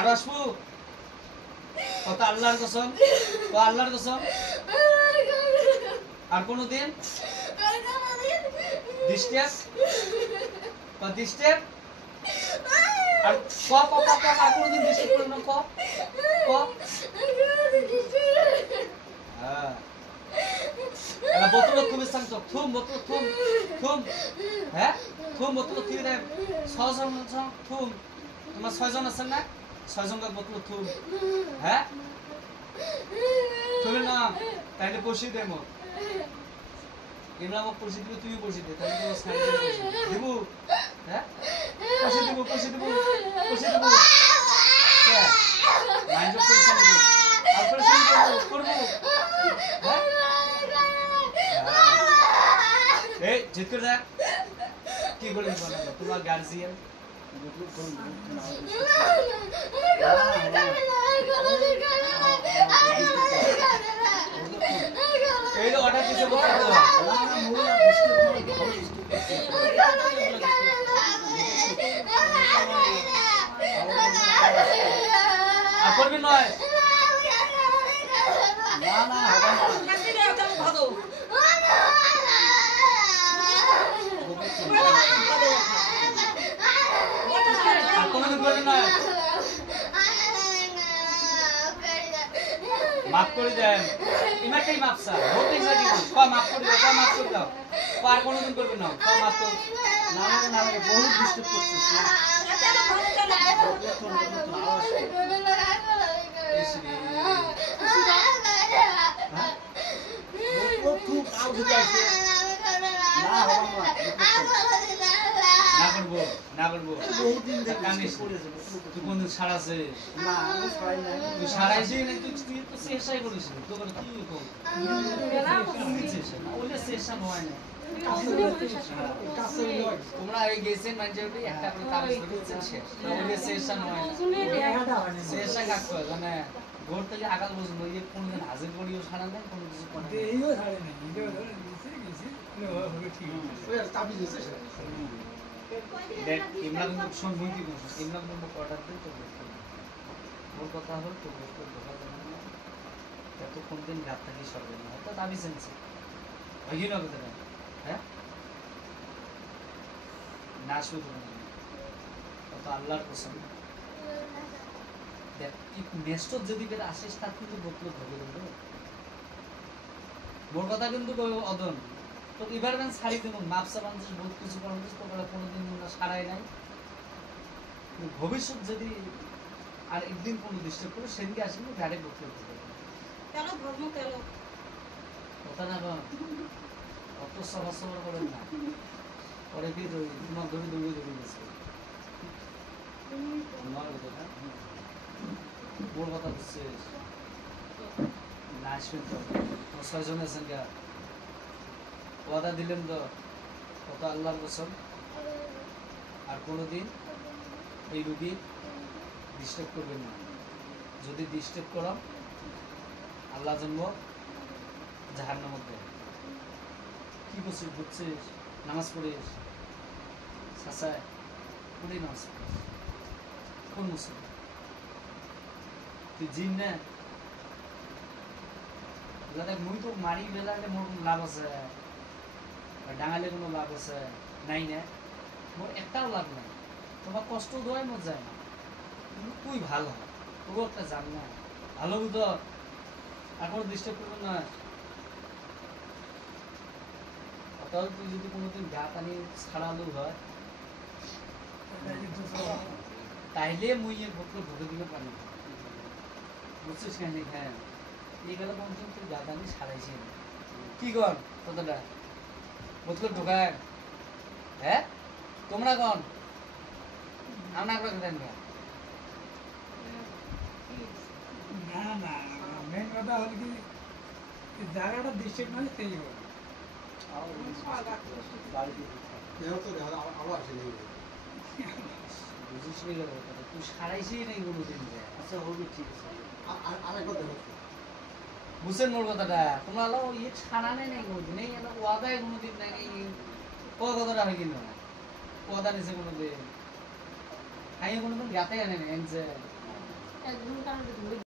আর আসবো কত আল্লাহর কসম ও আল্লাহর কসম আর কোনদিন ডিস্টেপ আর ক আর কোনদিন ডিস্টেপ করব না ক হ্যাঁ এলা বোতল তুমি সামতো থুম বোতল থুম হ্যাঁ থুম বোতল তুই রে 6 জন থুম তোমার 6 জন আছেন না 6 জন বোতল থুম হ্যাঁ তুমি না তাইলে বসি দেবো ইমরা মোক বসি দিবি তুই বসি দে তাহলে তো সাইড দেব হ্যাঁ বসি দেব কে মাইন্ড পরিষ্কার করব অপারেশন করব হ্যাঁ এই জিত দে কি বলেন বলো তোমার গার্জিয়ান এই তো অর্ডার দিতে বলতে আর করবি নয় না না হবে না ভালো মাফ করে দেন ইমাটাই মাফ স্যার বলতে চাই মাফ করে দাও আর কোনোদিন করবে না মাফ করে না বহুত ডিস্টার্ব করছিস না করবো বহুত দিন কানিস তুই কোন সারাছে না তুই সারাইছি না তুই তো চেষ্টাই করিস তো কি কম ওইটা চেষ্টা হয় না তোমরা এই গেছেন মানে একটা করে তাবিজ করেছেন শেষ ওইটা চেষ্টা হয় না চেষ্টা কাটতে হয় মানে ঘর থেকে আগাল বুঝলো এই কোনদিন হাজির করিও সারা নেই কোনো কিছু করে এইও ছাড়ে না এইও ধরে গেছে হবে ঠিক ওই তাবিজ হচ্ছে দেখ ইমরান মুখ সব মুখি করছে ইমরান মুখ অর্ডার দিন তো ওর কথা হল তো বলতে ধোকা দেন না এত কোন দিন রাত থেকে সরবে না তো দাবি সেন্সি হই না কথা হ্যাঁ না শুধু কত আল্লাহর কসম দেখ কি নেক্সট যদি বের আসিস তা কিন্তু বকলো ধরে দেব মোর কথা কিন্তু অদন তো এবার ben ছাড়ি দেব মাপসা বানছিস বহুত কিছু করছিস তো বলে কোনদিন না সারাই নাই ভবিষ্যৎ যদি আর একদিন কোন ডিস্টার্ব করে সেদিকে আসলে ডাইরেক্ট বকতে হবে কেন ভর্ম কেন কথা না বা অত সহজ করেন না পরে কি তোমার দৌড়ি গেছে তোমার কথা মোর কথা বুঝছিস না আসবেন তো 6 জন আছেন গা ওয়াদা দিলেন তো কত আল্লাহর কসম আর কোনোদিন এই রোগী ডিস্টার্ব করবেন না যদি ডিস্টার্ব করো আল্লাহ জন্ম জাহান্নামের মধ্যে কি করছিস বুঝছিস নামাজ পড়িস সাসায় পড়ি নামাজ কোন মুসলিম তুই জিন না মুই তো মারি বেলালে মোর লাভ আছে ডাঙালে কোনো লাভ আছে নাই না মোর একটাও লাভ নাই তোমার কষ্ট দেওয়াই মোর যায় না কিন্তু তুই ভালো হয় তোরও একটা জান না ভালো বুঝো আর কোনো ডিস্টার্ব করবো না অর্থাৎ তুই যদি কোনোদিন গা টানি ছাড়ালো হয় তাইলে মুই বোতল ঢুকে দিতে পারি বুঝছিস কেন হ্যাঁ এই গেল বন্ধু তুই গা টানি ছাড়াইছি কি কর কতটা বোতল ঢোকায় হ্যাঁ তোমরা কোন আমরা করে দেন না না মেন কথা হল কি জায়গাটা ডিস্ট্রিক্ট নয় সেই হবে বুঝিস তুই সারাইছি নেই কোনোদিন আচ্ছা হবে ঠিক আছে বুঝছেন মোর কথাটা তোমরা ইয়ে ছাড়া নেই কোনোদিন এই ওয়াদায় কোনোদিন নাই কথাটা হয় কিনা ওয়াদা নিছে কোনোদিন আই কোনোদিন গাতে আনে না একদম কারণে